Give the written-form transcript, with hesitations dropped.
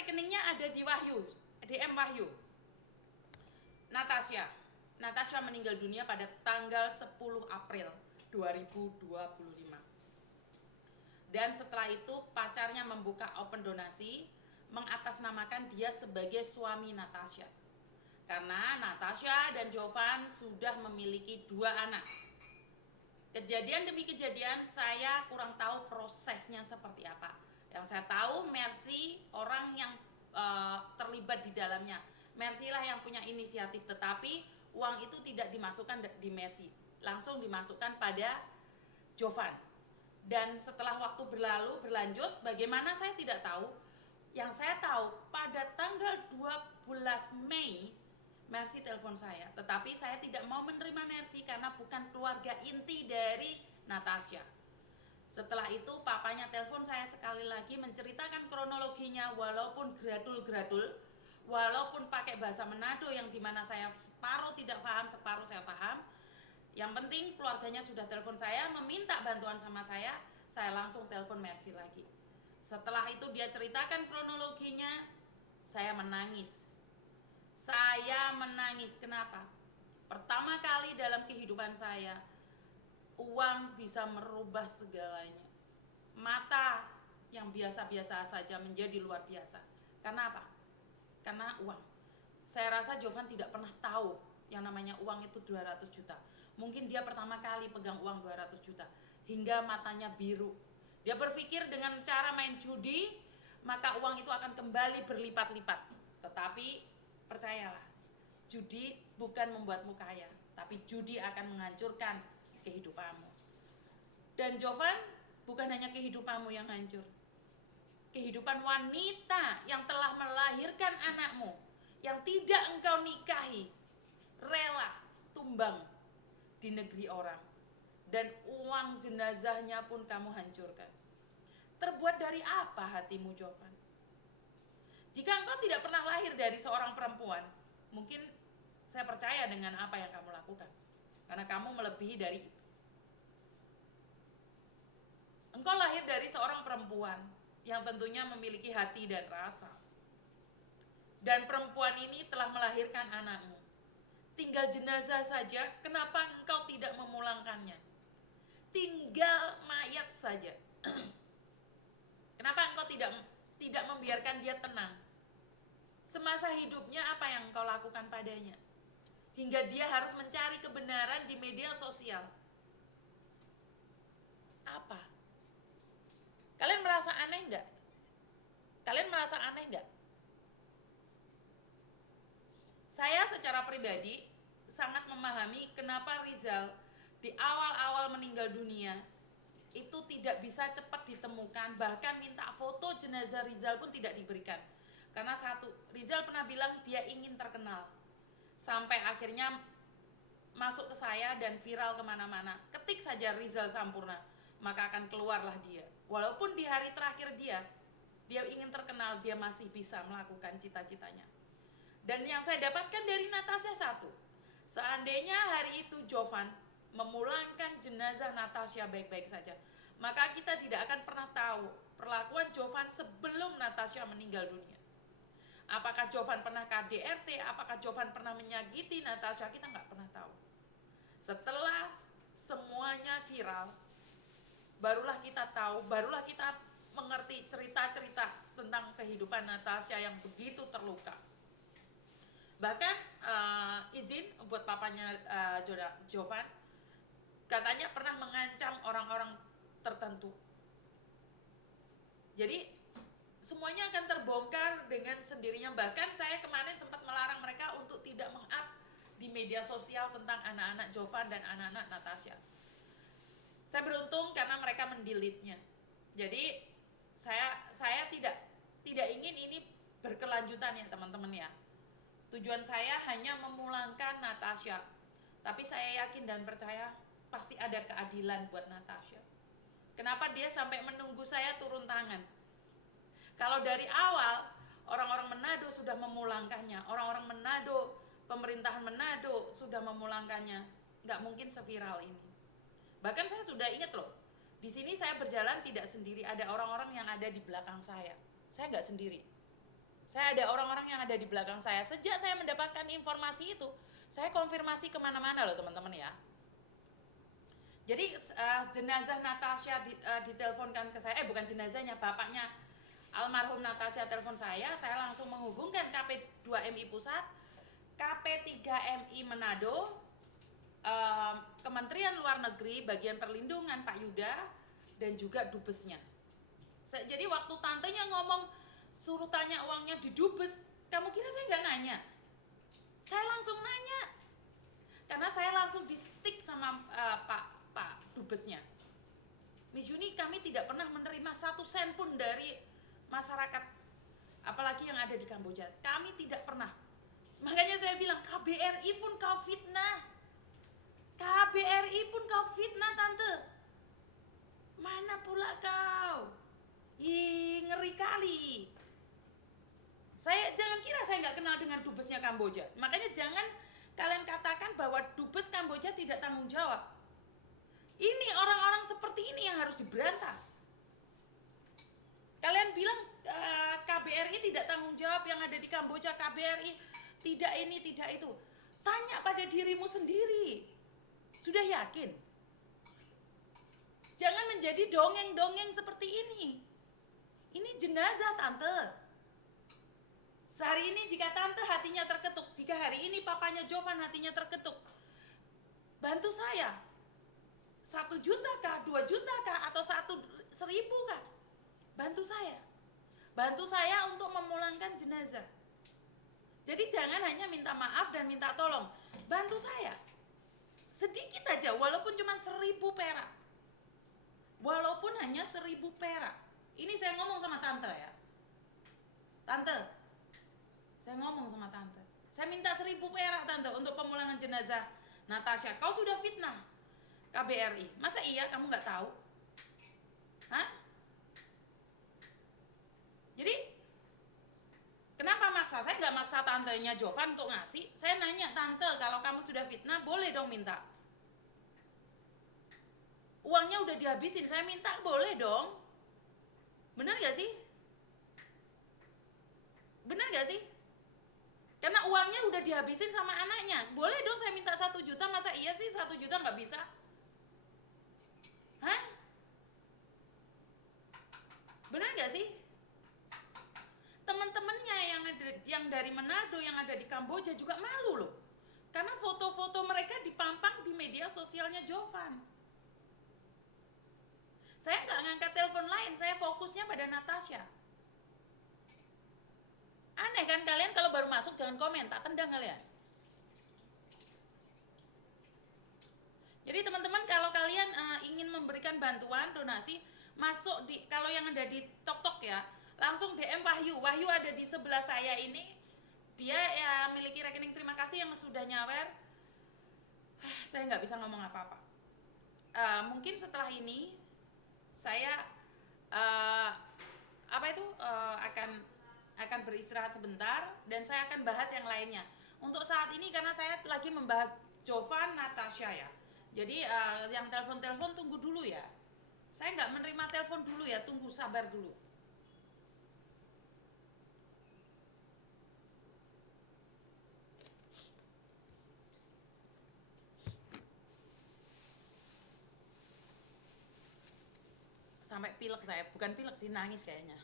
rekeningnya ada di Wahyu, DM Wahyu. Natasha meninggal dunia pada tanggal 10 April 2025. Dan setelah itu pacarnya membuka open donasi mengatasnamakan dia sebagai suami Natasha. Karena Natasha dan Jovan sudah memiliki 2 anak. Kejadian demi kejadian saya kurang tahu prosesnya seperti apa. Yang saya tahu Mercy orang yang terlibat di dalamnya. Mercy lah yang punya inisiatif, tetapi uang itu tidak dimasukkan di Mercy, langsung dimasukkan pada Jovan. Dan setelah waktu berlanjut, bagaimana saya tidak tahu. Yang saya tahu pada tanggal 12 Mei Mercy telepon saya, tetapi saya tidak mau menerima Mercy karena bukan keluarga inti dari Natasha. Setelah itu papanya telepon saya sekali lagi menceritakan kronologinya, walaupun gradul-gradul, walaupun pakai bahasa Manado yang dimana saya separuh tidak paham, separuh saya paham. Yang penting keluarganya sudah telepon saya, meminta bantuan sama saya langsung telepon Mercy lagi. Setelah itu dia ceritakan kronologinya, saya menangis. Kenapa? Pertama kali dalam kehidupan saya, uang bisa merubah segalanya. Mata yang biasa-biasa saja menjadi luar biasa. Kenapa? Karena uang. Saya rasa Jovan tidak pernah tahu yang namanya uang itu 200 juta. Mungkin dia pertama kali pegang uang 200 juta hingga matanya biru. Dia berpikir dengan cara main judi, maka uang itu akan kembali berlipat-lipat. Tetapi percayalah, judi bukan membuatmu kaya, tapi judi akan menghancurkan kehidupanmu. Dan Jovan, bukan hanya kehidupanmu yang hancur, kehidupan wanita yang telah melahirkan anakmu, yang tidak engkau nikahi, rela tumbang di negeri orang. Dan uang jenazahnya pun kamu hancurkan. Terbuat dari apa hatimu, Jovan? Jika engkau tidak pernah lahir dari seorang perempuan, mungkin saya percaya dengan apa yang kamu lakukan, karena kamu melebihi dari itu. Engkau lahir dari seorang perempuan yang tentunya memiliki hati dan rasa. Dan perempuan ini telah melahirkan anakmu. Tinggal jenazah saja, kenapa engkau tidak memulangkannya? Tinggal mayat saja. Kenapa engkau tidak membiarkan dia tenang? Semasa hidupnya apa yang engkau lakukan padanya? Hingga dia harus mencari kebenaran di media sosial. Apa? Kalian merasa aneh enggak? Saya secara pribadi sangat memahami kenapa Rizal di awal-awal meninggal dunia itu tidak bisa cepat ditemukan, bahkan minta foto jenazah Rizal pun tidak diberikan. Karena satu, Rizal pernah bilang dia ingin terkenal, sampai akhirnya masuk ke saya dan viral kemana-mana. Ketik saja Rizal Sampurna, maka akan keluarlah dia. Walaupun di hari terakhir dia ingin terkenal, dia masih bisa melakukan cita-citanya. Dan yang saya dapatkan dari Natasha satu, seandainya hari itu Jovan memulangkan jenazah Natasha baik-baik saja, maka kita tidak akan pernah tahu perlakuan Jovan sebelum Natasha meninggal dunia. Apakah Jovan pernah KDRT, apakah Jovan pernah menyakiti Natasha, kita nggak pernah tahu. Setelah semuanya viral, barulah kita tahu, barulah kita mengerti cerita-cerita tentang kehidupan Natasha yang begitu terluka. Bahkan izin buat papanya Jovan, katanya pernah mengancam orang-orang tertentu. Jadi semuanya akan terbongkar dengan sendirinya. Bahkan saya kemarin sempat melarang mereka untuk tidak meng-up di media sosial tentang anak-anak Jovan dan anak-anak Natasha. Saya beruntung karena mereka mendelete-nya. Jadi saya tidak ingin ini berkelanjutan ya teman-teman ya. Tujuan saya hanya memulangkan Natasha. Tapi saya yakin dan percaya pasti ada keadilan buat Natasha. Kenapa dia sampai menunggu saya turun tangan? Kalau dari awal orang-orang Manado sudah memulangkannya, orang-orang Manado, pemerintahan Manado sudah memulangkannya, nggak mungkin seviral ini. Bahkan saya sudah ingat loh, di sini saya berjalan tidak sendiri, ada orang-orang yang ada di belakang saya nggak sendiri. Saya ada orang-orang yang ada di belakang saya. Sejak saya mendapatkan informasi itu, saya konfirmasi kemana-mana loh teman-teman ya. Jadi jenazah Natasha diteleponkan ke saya, bukan jenazahnya, bapaknya almarhum Natasha telepon saya langsung menghubungkan KP2MI Pusat, KP3MI Manado, Kementerian Luar Negeri, bagian perlindungan Pak Yuda, dan juga dubesnya. Jadi waktu tantenya ngomong suruh tanya uangnya di dubes, kamu kira saya nggak nanya? Saya langsung nanya, karena saya langsung di stick sama Pak dubesnya. Miss Yuni, kami tidak pernah menerima 1 sen pun dari masyarakat, apalagi yang ada di Kamboja. Kami tidak pernah. Makanya saya bilang, KBRI pun kau fitnah. KBRI pun kau fitnah, Tante. Mana pula kau? Ih, ngeri kali. Jangan kira saya nggak kenal dengan dubesnya Kamboja. Makanya jangan kalian katakan bahwa dubes Kamboja tidak tanggung jawab. Ini orang-orang seperti ini yang harus diberantas. Kalian bilang KBRI tidak tanggung jawab yang ada di Kamboja, KBRI tidak ini, tidak itu. Tanya pada dirimu sendiri. Sudah yakin? Jangan menjadi dongeng-dongeng seperti ini. Ini jenazah, Tante. Sehari ini jika Tante hatinya terketuk, jika hari ini papanya Jovan hatinya terketuk, bantu saya. 1 juta kah, 2 juta kah, atau 1.000 kah? Bantu saya. Bantu saya untuk memulangkan jenazah. Jadi jangan hanya minta maaf dan minta tolong. Bantu saya. Sedikit aja, walaupun cuma 1.000 perak. Walaupun hanya 1.000 perak. Ini saya ngomong sama Tante ya. Tante, saya ngomong sama Tante. Saya minta 1.000 perak, Tante, untuk pemulangan jenazah Natasha. Kau sudah fitnah KBRI. Masa iya kamu nggak tahu? Hah? Jadi kenapa maksa? Saya nggak maksa tantenya Jovan untuk ngasih. Saya nanya, Tante, kalau kamu sudah fitnah boleh dong minta. Uangnya udah dihabisin, saya minta boleh dong. Bener gak sih? Bener gak sih? Karena uangnya udah dihabisin sama anaknya. Boleh dong saya minta 1 juta, masa iya sih 1 juta nggak bisa? Hah? Bener gak sih? Teman-temannya yang dari Manado, yang ada di Kamboja juga malu loh. Karena foto-foto mereka dipampang di media sosialnya Jovan. Saya nggak ngangkat telepon lain, saya fokusnya pada Natasha. Aneh kan kalian kalau baru masuk jangan komen, tak tendang kalian. Jadi teman-teman kalau kalian ingin memberikan bantuan, donasi, masuk di, kalau yang ada di TokTok ya, langsung DM Wahyu. Wahyu ada di sebelah saya ini. Dia ya miliki rekening terima kasih yang sudah nyawer. Saya nggak bisa ngomong apa-apa. Mungkin setelah ini saya akan beristirahat sebentar dan saya akan bahas yang lainnya. Untuk saat ini karena saya lagi membahas Jovan Natasha ya. Jadi yang telepon-telepon tunggu dulu ya. Saya nggak menerima telepon dulu ya, tunggu sabar dulu. Sampai pilek saya, bukan pilek sih, nangis kayaknya.